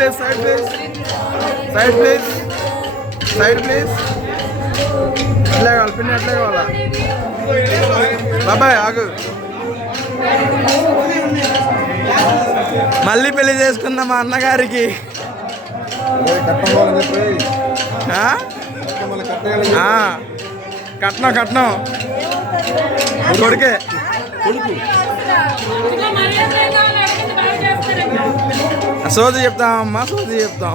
Please side please side please side please. ఎట్లా కావాలి పిన్ని, ఎట్లా కావాలా బాబాయ్? ఆగు. మళ్ళీ పెళ్లి చేసుకున్నా మా అన్నగారికి. కట్నం కట్నం కొడుకే. సోది చెప్తామమ్మా, సోది చెప్తాం.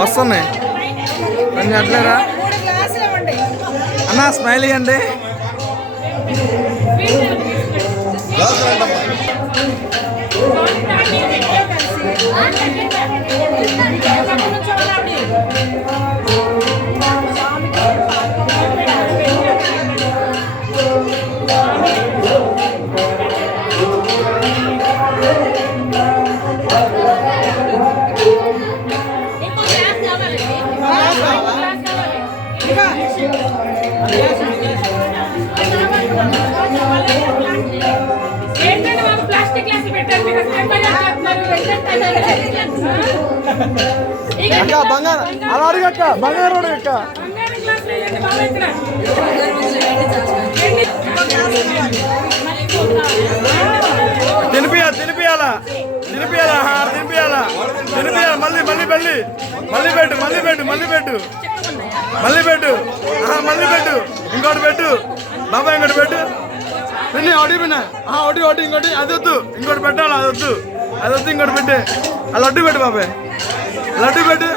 వస్తున్నాయి కొంచెం అట్లేరా అన్నా, స్మైల్ ఇవ్వండి. బంగారం అలా అడుగక్క, బంగారం అడుగక్క. తినిపియాలా తినిపియాలా తినిపియాలా తినిపియాలా తినిపియాలా. మళ్ళీ మళ్ళీ మళ్ళీ మళ్ళీ పెట్టు, మళ్ళీ పెట్టు, మళ్ళీ పెట్టు, మళ్ళీ పెట్టు, మళ్ళీ పెట్టు. ఇంకోటి పెట్టు బాబా, ఇంకోటి పెట్టు. పిన్ని ఒకటి పిన్న, ఒకటి ఒకటి ఇంకోటి. అది వద్దు, ఇంకోటి పెట్టాలి. అది వద్దు, అది వద్దు, ఇంకోటి పెట్టే. ఆ లడ్డు పెట్టు బాబాయ్, లడ్డు పెట్టు.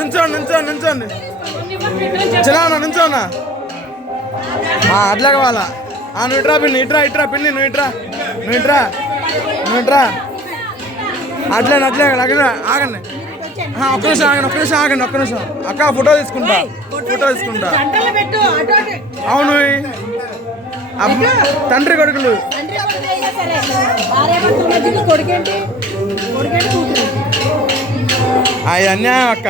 నుంచోండి నుంచోండి నుంచోండి, చిన్న నుంచోనా. అట్లా కావాలా? నువ్వు ఇట్రా పిన్ని, ఇట్రా ఇట్రా పిన్ని, నువ్వు ఇట్రా, నువ్వు ఇట్రా, నువ్వు ఇట్రా. అట్లే అట్లే అట్లా ఆగండి. ఒక్క నిమిషం ఆగండి, ఒక్క నిమిషం ఆగండి, ఒక్క నిమిషం. అక్క ఫోటో తీసుకుంటా, ఫోటో తీసుకుంటా. అవును, తండ్రి కొడుకులు. అది అన్యాయం అక్క.